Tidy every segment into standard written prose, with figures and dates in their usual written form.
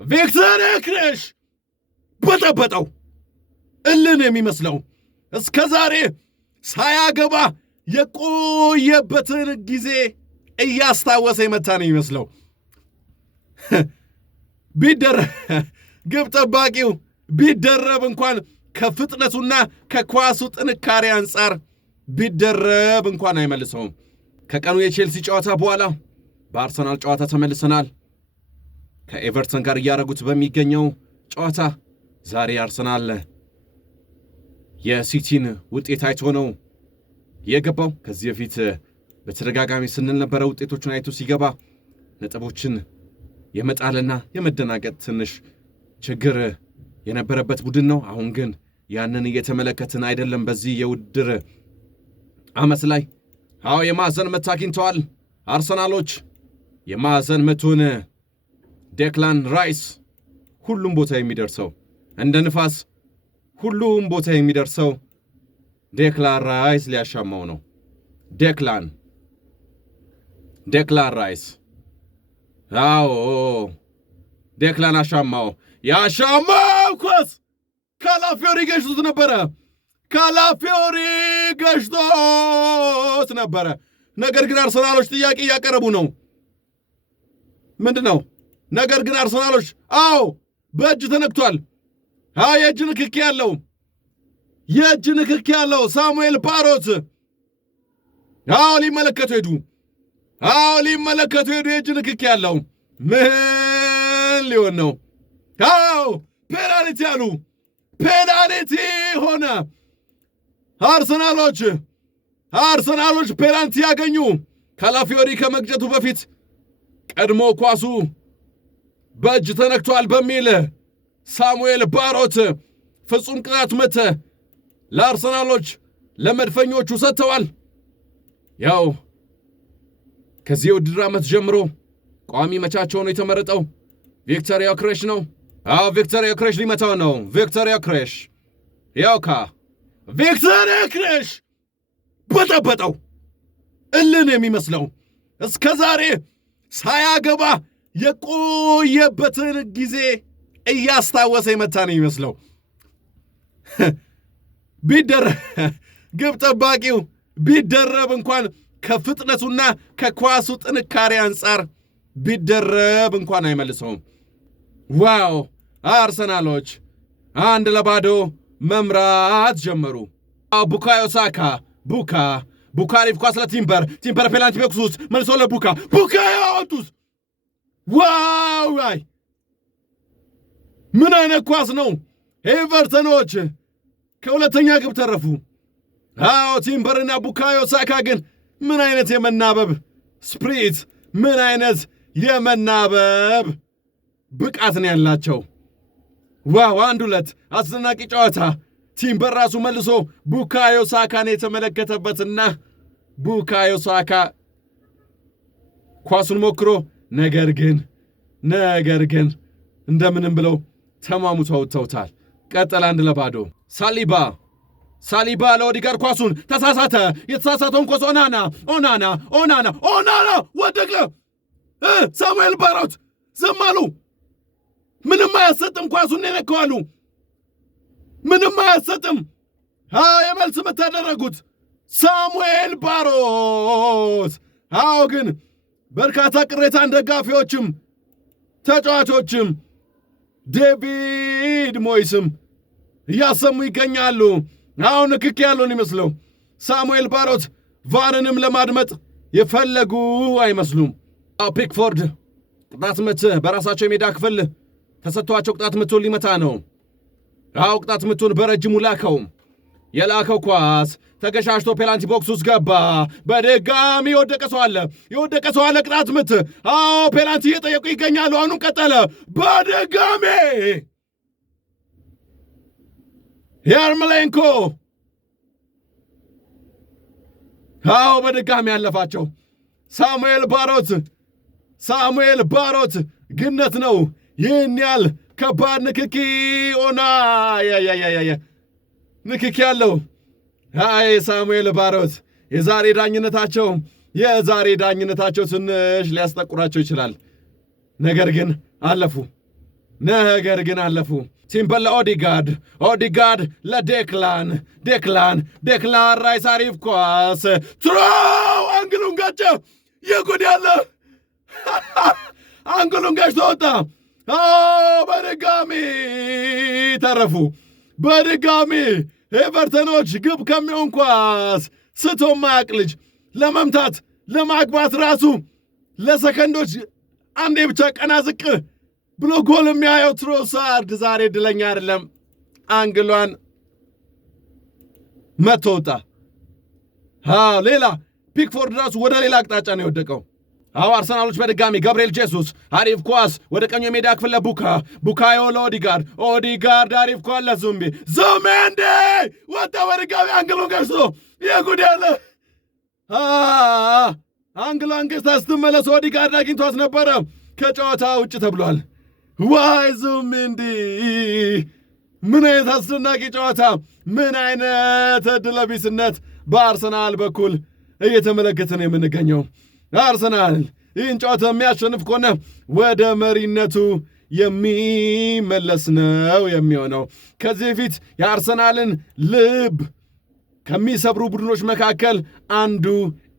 ቪክተር ዮከሬሽ በጠበጠው። እልን የሚመስለው እስከ ዛሬ ሳያገባ የቆየበትን ጊዜ እያስታወሰ የመታ ነው የሚመስለው። ግብ ጠባቂው ቢደረብ እንኳን ከፍጥነቱና ከኳሱ ጥንካሬ አንጻር ቢደረብ እንኳን አይመልሰውም። ከቀኑ የቼልሲ ጨዋታ በኋላ በአርሰናል ጨዋታ ተመልሰናል። ከኤቨርተን ጋር እያደረጉት በሚገኘው ጨዋታ ዛሬ አርሰናል የሲቲን ውጤት አይቶ ነው የገባው። ከዚህ በፊት በተደጋጋሚ ስንል ነበረ ውጤቶቹን አይቶ ሲገባ ነጥቦችን የመጣልና የመደናገጥ ትንሽ ችግር የነበረበት ቡድን ነው። አሁን ግን ያንን እየተመለከትን አይደለም። በዚህ የውድድር ዓመት ላይ የማዕዘን ምት አግኝተዋል አርሰናሎች። የማዕዘን ምቱን ዴክላን ራይስ ሁሉም ቦታ የሚደርሰው እንደ ንፋስ ሁሉም ቦታ የሚደርሰው ዴክላን ራይስ ሊያሻማው ነው። ዴክላን ራይስ ዴክላን አሻማው። ያሻማው ኳስ ካላፊዮሪ ገጭቶት ነበረ። ነገር ግን አርሰናሎች ጥያቄ እያቀረቡ ነው። ምንድን ነው ነገር ግን አርሰናሎች በእጅ ተነክቷል። የእጅ ንክኪ ያለው ሳሙኤል ባሮት ሊመለከቱ ሄዱ። የእጅ ንክኪ ያለው ምን ሊሆን ነው? ፔናልቲ ያሉ ፔናልቲ ሆነ። አርሰናሎች ፔናልቲ ያገኙ። ካላፊዮሪ ከመግጨቱ በፊት ቀድሞ ኳሱ በእጅ ተነክቷል በሚል ሳሙኤል ባሮት ፍጹም ቅጣት ምት ለአርሰናሎች ለመድፈኞቹ ሰጥተዋል። ከዚህ የውድድር ዓመት ጀምሮ ቋሚ መቻቸው ነው የተመረጠው ቪክተር ዮከሬሽ ነው። ቪክተር ዮከሬሽ ሊመታው ነው። ቪክተር ዮከሬሽ በጠበጠው። እልን የሚመስለው እስከ ዛሬ ሳያገባ የቆየበትን ጊዜ እያስታወሰ የመታ ነው የሚመስለው። ግብ ጠባቂው ቢደረብ እንኳን ከፍጥነቱና ከኳሱ ጥንካሬ አንጻር ቢደረብ እንኳን አይመልሰውም። አርሰናሎች 1-0 መምራት ጀመሩ። ቡካዮ ሳካ ቡካ አሪፍ ኳስ ለቲምበር ፔናልቲ ቦክስ ውስጥ መልሶ ለቡካ ያወጡት። ምን አይነት ኳስ ነው! ኤቨርተኖች ከሁለተኛ ግብ ተረፉ። ቲምበርና ቡካዮ ሳካ ግን ምን አይነት የመናበብ ስፕሪት፣ ምን አይነት የመናበብ ብቃት ነው ያላቸው! 1-2 አስደናቂ ጨዋታ። ቲምበር ራሱ መልሶ ቡካዮ ሳካን የተመለከተበትና ቡካዮ ሳካ ኳሱን ሞክሮ ነገር ግን እንደምንም ብለው ተሟሙተው አውጥተውታል። ቀጠለ 1-0። ሳሊባ ለኦዲጋርድ ኳሱን ተሳሳተ። የተሳሳተውን ኳስ ኦናና ወደቀ። ሳሙኤል ባሮት ዝም አሉ። ምንም አያሰጥም። ኳሱን የነከዋሉ። ምንም አያሰጥም። የመልስ ምት ያደረጉት ሳሙኤል ባሮት። ግን በርካታ ቅሬታን ደጋፊዎችም ተጫዋቾችም ዴቪድ ሞይስም እያሰሙ ይገኛሉ። ንክኪ ያለውን ይመስለው ሳሙኤል ባሮት ቫርንም ለማድመጥ የፈለጉ አይመስሉም። ፒክፎርድ ቅጣት ምት በራሳቸው የሜዳ ክፍል ተሰጥቷቸው ቅጣት ምቱን ሊመታ ነው። ቅጣት ምቱን በረጅሙ የላከው ኳስ ተገሻሽቶ ፔናልቲ ቦክስ ውስጥ ገባ። በድጋሚ የወደቀ ሰው አለ። ቅጣት ምት ፔናልቲ እየጠየቁ ይገኛሉ። አሁንም ቀጠለ። በድጋሚ ያርሞሌንኮ በድጋሚ ያለፋቸው ሳሙኤል ባሮት ግነት ነው። ይህን ያህል ከባድ ንክኪ ንክኪ ያለው ሳሙኤል ባሮት የዛሬ ዳኝነታቸው ትንሽ ሊያስጠቁራቸው ይችላል። ነገር ግን ነገር ግን አለፉ። ሲምበል ኦዲጋርድ ለዴክላን ራይስ አሪፍ ኳስ ትሮው አንግሉን ጋጨ። የጉድ ያለ አንግሉን ጋጭ ተወጣ። በድጋሚ ተረፉ። በድጋሚ ኤቨርተኖች ግብ ከሚሆን ኳስ ስቶ ማያቅ ልጅ ለመምታት ለማግባት ራሱ ለሰከንዶች አንዴ ብቻ ቀና ዝቅ ብሎ ጎል የሚያየው ትሮሳርድ ዛሬ ድለኛ አይደለም። አንግሏን መቶ ወጣ። ሌላ ፒክፎርድ ራሱ ወደ ሌላ አቅጣጫ ነው የወደቀው። አርሰናሎች በድጋሚ ገብርኤል ጄሱስ አሪፍ ኳስ ወደ ቀኝ የሜዳ ክፍል ቡካዮ ለኦዲጋርድ አሪፍ ኳስ ዙሜንዴ ወጣ። በድጋሚ አንግሉን ገጭቶ የጉድ ያለ አንግሏን ገጭታ ስትመለስ ኦዲጋርድ አግኝቷት ነበረ። ከጨዋታ ውጭ ተብሏል። ዋይ ዙሜንዲ! ምን አይነት አስደናቂ ጨዋታ! ምን አይነት ዕድለቢስነት በአርሰናል በኩል እየተመለከትን የምንገኘው። አርሰናል ይህን ጨዋታ የሚያሸንፍ ከሆነ ወደ መሪነቱ የሚመለስ ነው የሚሆነው። ከዚህ በፊት የአርሰናልን ልብ ከሚሰብሩ ቡድኖች መካከል አንዱ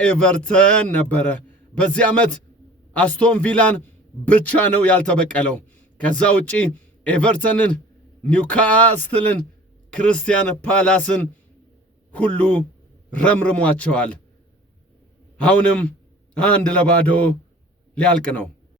ኤቨርተን ነበረ። በዚህ ዓመት አስቶን ቪላን ብቻ ነው ያልተበቀለው። ከዛ ውጪ ኤቨርተንን፣ ኒውካስትልን፣ ክርስቲያን ፓላስን ሁሉ ረምርሟቸዋል። አሁንም 1-0 ሊያልቅ ነው።